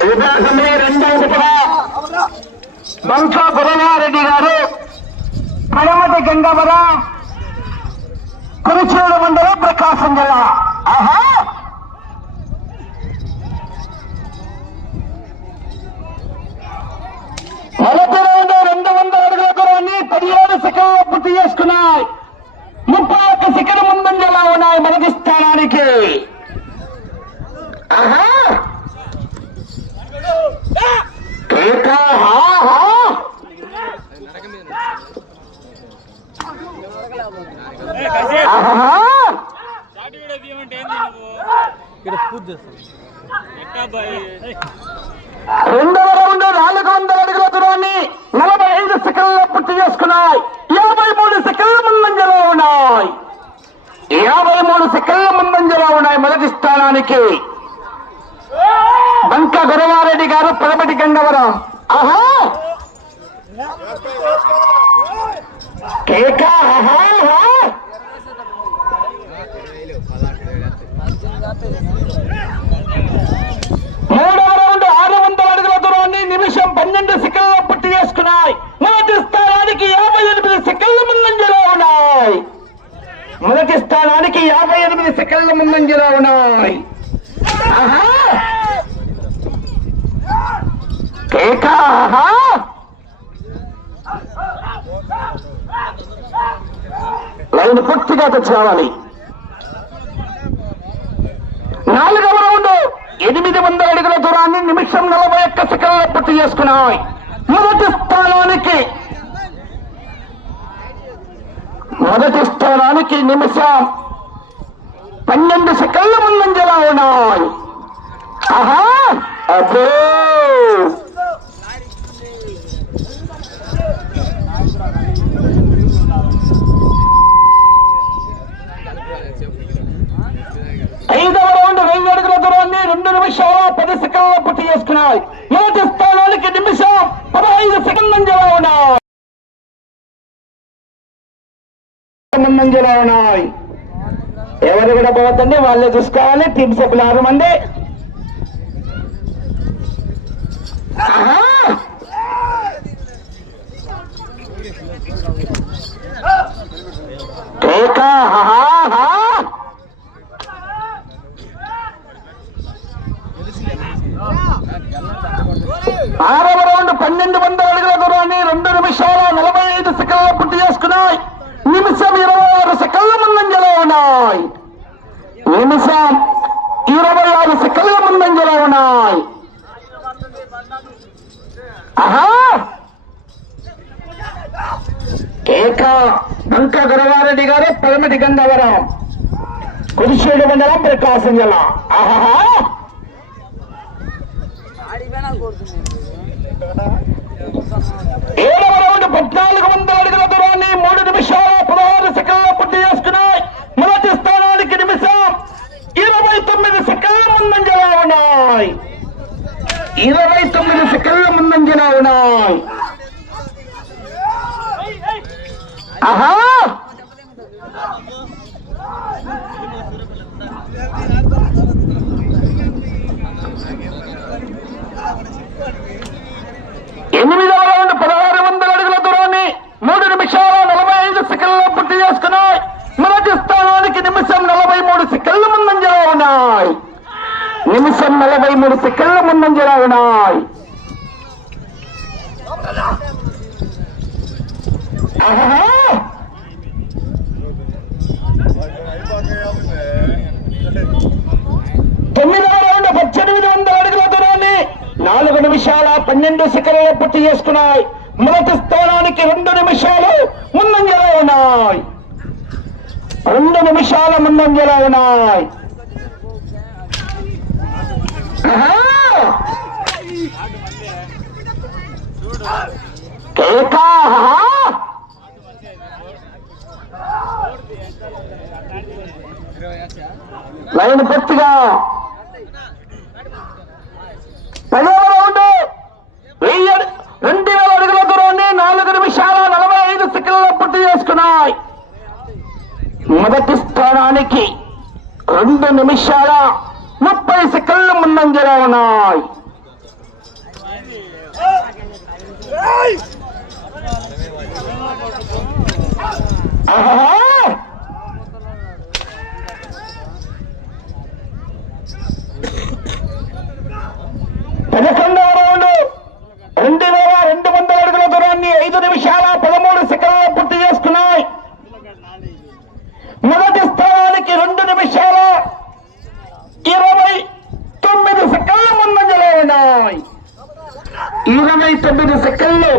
విభాగంలో రెండవ విధంగా బంకా గురవారెడ్డి గారు పడమటి గంగవరం కురిచేడు మండలం ప్రకాశం జిల్లా. ఆహా! మొదటి రౌండ్ రెండు వందల అడుగుల దూరాన్ని పదిహేడు సెకండ్లు పూర్తి చేసుకున్నాయి ముప్పై ఒక్క సెకండ్ ముందంజలా ఉన్నాయి మొదటి స్థానానికి ఆహా కేక హా హా ఆహా ఇక్కడ చేస్తాం. రెండవ రౌండ్ నాలుగు వందల అడుగుల దూరాన్ని నలభై ఐదు సెకండ్లు పూర్తి చేసుకున్నాయి. యాభై మూడు సెకండ్ల ముందంజలో ఉన్నాయి. యాభై మూడు సెకండ్ల ముందంజలో ఉన్నాయి మొదటి స్థానానికి. బంక గురవారెడ్డి గారు పడమటి గంగవరం. ఆహా! కేక ఆహా ఆహా. మూడవ రౌండ్ ఆరు వందల అడుగుల దూరాన్ని నిమిషం పన్నెండు సెకండ్లు పూర్తి చేసుకున్నాయి మొదటి స్థానానికి యాభై ఎనిమిది సెకండ్ల ముందంజలో ఉన్నాయి మొదటి స్థానానికి యాభై ఎనిమిది సెకండ్ల ముందంజలో ఉన్నాయి ఆహా కేక ఆహా ఆయన పూర్తిగా తెచ్చుకోవాలి నాలుగవ రౌండ్. ఎనిమిది వందల అడుగుల దూరాన్ని నిమిషం నలభై ఒక్క సెకండ్లో పూర్తి చేసుకున్నాయి. మొదటి స్థానానికి మొదటి స్థానానికి నిమిషం పన్నెండు సెకండ్ల ముందంజలా ఉన్నాయి. ఆహా! అబ్బో ఐదవ రౌండ్ వెయ్యి అడుగుల దూరాన్ని రెండు నిమిషాల పది సెకండ్ల పూర్తి చేసుకున్నాయి మొదటి స్థానానికి నిమిషం పదహైదు సెకండ్ల ముంజలా ఉన్నాయి ముందంజలా ఉన్నాయి ఎవరు కూడా పోవద్దండి వాళ్ళే చూసుకోవాలి టీమ్ సభ్యులు ఆరు మంది. ఆహా! కేక, ఆహా, ఆహా. ఆరవ రౌండ్ పన్నెండు వందల అడుగుల దూరాన్ని రెండు నిమిషాల నలభై ఐదు సెకండ్ల పూర్తి చేసుకున్నాయి నిమిషం ఇరవై ఆరు సెకండ్ల ముందంజలో ఉన్నాయి నిమిషం ఇరవై ఆరు సెకండ్ల ముందంజలో ఉన్నాయి ఆహా! కేక బంక గురవారెడ్డి గారు పలమటి గంగవరం కురిశేడు మండలం ప్రకాశం జిల్లా. ఆహా! ఏడవ రౌండ్ పద్నాలుగు వందల అడుగుల దూరాన్ని మూడు నిమిషాల పదహారు సెకండ్ల పూర్తి చేసుకున్నాయి మొదటి స్థానానికి నిమిషం ఇరవై తొమ్మిది సెకండ్ల ముందంజలా ఉన్నాయి ఇరవై తొమ్మిది సెకండ్ల ముందంజలా ఉన్నాయి ఆహా ఎనిమిదవ రౌండ్ పదహారు వందల అడుగుల దూరాన్ని మూడు నిమిషాల నలభై ఐదు సెకండ్ల పూర్తి చేసుకున్నాయి మొదటి స్థానానికి నిమిషం నలభై మూడు సెకండ్ల ముందంజలో ఉన్నాయి. నిమిషం నలభై మూడు సెకండ్ల ముందంజలో ఉన్నాయి. ఆహా! తొమ్మిదవ రౌండ్ పద్దెనిమిది వందల అడుగుల దూరాన్ని నాలుగు నిమిషాల పన్నెండు సెకండ్లు పూర్తి చేసుకున్నాయి. మొదటి స్థానానికి రెండు నిమిషాలు ముందంజలో ఉన్నాయి. రెండు నిమిషాల ముందంజలో ఉన్నాయి లైన్ పూర్తిగా పదవ రౌండ్ వెయ్యి అడు- రెండు వేల అడుగుల దూరాన్ని నాలుగు నిమిషాల నలభై ఐదు సెకండ్ల పూర్తి చేసుకున్నాయి మొదటి స్థానానికి రెండు నిమిషాల ముప్పై సెకండ్లు ముందంజలో ఉన్నాయి ఆహా! పదకొండవ రౌండ్ రెండు వేల రెండు వందల అడుగుల దూరాన్ని ఐదు నిమిషాల పదమూడు సెకండ్లు పూర్తి చేసుకున్నాయి మొదటి స్థానానికి రెండు నిమిషాల ఇరవై తొమ్మిది సెకండ్ల నాయ్ ఇరవై తొమ్మిది సెకండ్లు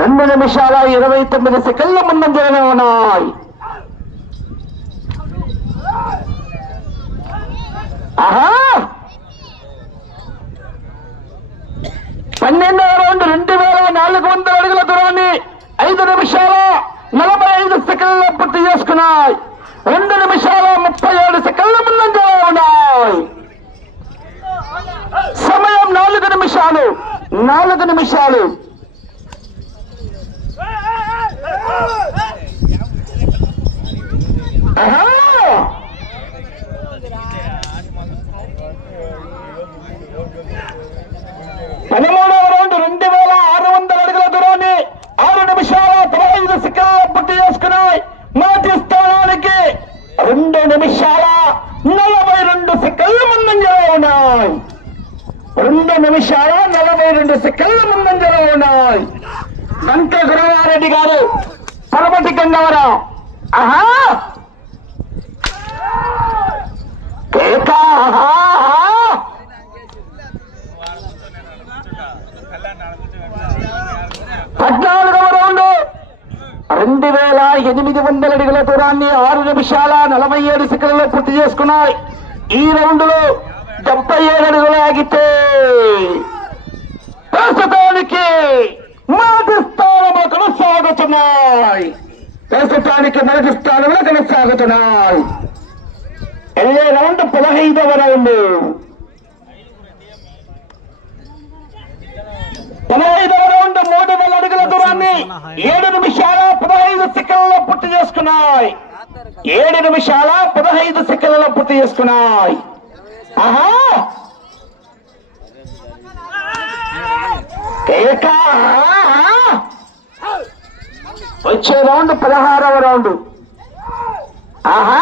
రెండు నిమిషాల ఇరవై తొమ్మిది సెకండ్ల ముందంజలో ఉన్నాయి. ఆహా! పన్నెండు రౌండ్ రెండు వేల నాలుగు వందల అడుగుల దూరాన్ని ఐదు నిమిషాల నలభై ఐదు సెకండ్ల పూర్తి చేసుకున్నాయి రెండు నిమిషాల ముప్పై ఏడు సెకండ్ల ముందంజలో ఉన్నాయి సమయం నాలుగు నిమిషాలు నాలుగు నిమిషాలు ఆహా! పదమూడవ రౌండ్ రెండు వేల ఆరు వందల అడుగుల దూరాన్ని ఆరు నిమిషాల పదహైదు సెకండ్ల పూర్తి చేసుకున్నాయి మొదటి స్థానానికి రెండు నిమిషాల నలభై రెండు సెకండ్ల ముందంజలో ఉన్నాయి రెండు నిమిషాల నలభై రెండు సెకండ్ల ముందంజలో ఉన్నాయి. గంట గురవారెడ్డి గారు పరమటి గంగవరం. ఆహా! కేకా పద్నాలుగవ రౌండ్. రెండు వేల ఎనిమిది వందల అడుగుల దూరాన్ని ఆరు నిమిషాల నలభై ఏడు సెకండ్లలో పూర్తి చేసుకున్నాయి. ఈ రౌండ్లో డెబ్బై ఏడు అడుగులు ఆగితే ప్రస్తుతానికి మొదటి స్థానంలో కొనసాగుతున్నాయి ప్రస్తుతానికి మొదటి స్థానంలో కొనసాగుతున్నాయి వెళ్ళే రౌండ్ పదహైదవ రౌండ్. పదహైదవ రౌండ్ మూడు వేల అడుగుల దూరాన్ని ఏడు నిమిషాల పదహైదు సెకండ్లలో పూర్తి చేసుకున్నాయి. ఏడు నిమిషాల పదహైదు సెకండ్లలో పూర్తి చేసుకున్నాయి. వచ్చే రౌండ్ పదహారవ రౌండ్ ఆహా!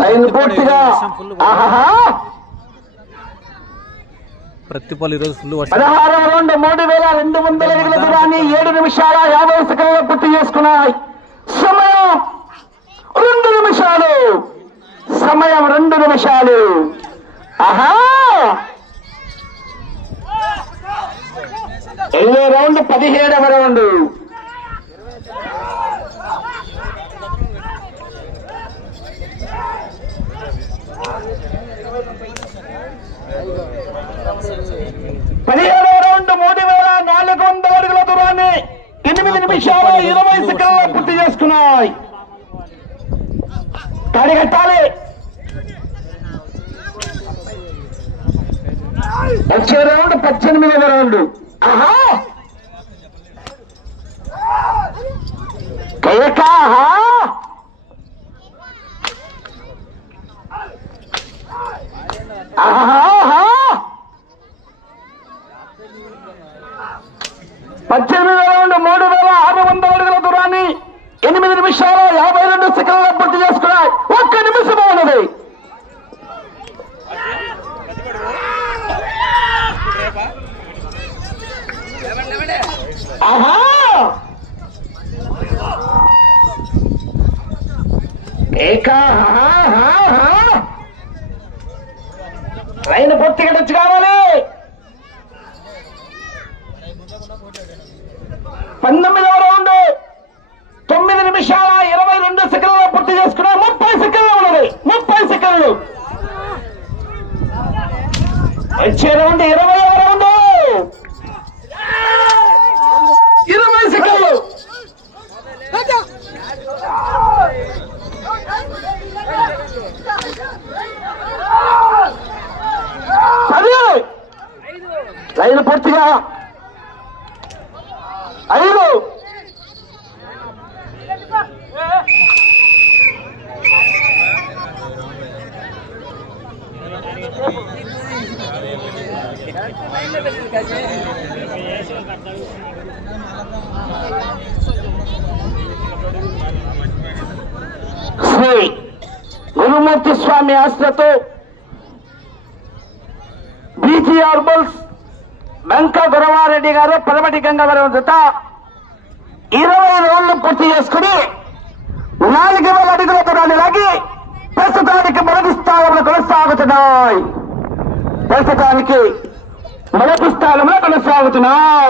లైన్ పూర్తిగా. ఆహా ప్రతిపాలు ఈరోజు ఫుల్ పదహారవ రౌండ్ మూడు వేల రెండు వందల అడుగుల దూరాన్ని ఏడు నిమిషాల యాభై సెకండ్లు పూర్తి చేసుకున్నాయి. నిమిషాలు. సమయం రెండు నిమిషాలు. ఆహా! ఎన్నో రౌండ్ పదిహేడవ రౌండ్ పదిహేడవ రౌండ్ మూడు వేల నాలుగు వందల అడుగుల దూరాన్ని ఎనిమిది నిమిషాలు ఇరవై సెకండ్లు పూర్తి చేసుకున్నాయి తాడి కట్టాలి వచ్చే రౌండ్ పద్దెనిమిదవ రౌండ్. ఆహా! కేక ఆహా! పద్దెనిమిది రౌండ్ మూడు వేల ఆరు వందల అడుగుల దూరాన్ని ఎనిమిది నిమిషాల యాభై రెండు సెకండ్ల పూర్తి చేసుకున్నాయి ఒక్క నిమిషం ఉన్నది ఆహా ఏక ఆహా, ఆహా, ఆహా. లైన్ పూర్తిగా టచ్ కావాలి. పంతొమ్మిదవ రౌండ్. తొమ్మిది నిమిషాల ఇరవై రెండు సెకండ్లు పూర్తి చేసుకున్నా ముప్పై సెకండ్లు ఉన్నది. ముప్పై సెకండ్లు. వచ్చే రౌండ్ ఇరవై సెకండ్లు పది లైన్ పూర్తిగా ఐదు శ్రీ గురుమూర్తి స్వామి ఆశ్రతో బీజీ ఆర్బల్స్ వెంక గురవారెడ్డి గారు పలమటి గంగవరం జత ఇరవై రోజులు పూర్తి చేసుకుని నాలుగు వేల అడుగుల దూరాన్ని లాగి ప్రస్తుతానికి మొదటి స్థానంలో కొనసాగుతున్నాయి. ప్రస్తుతానికి మొదటి స్థానంలో కొనసాగుతున్నాయి.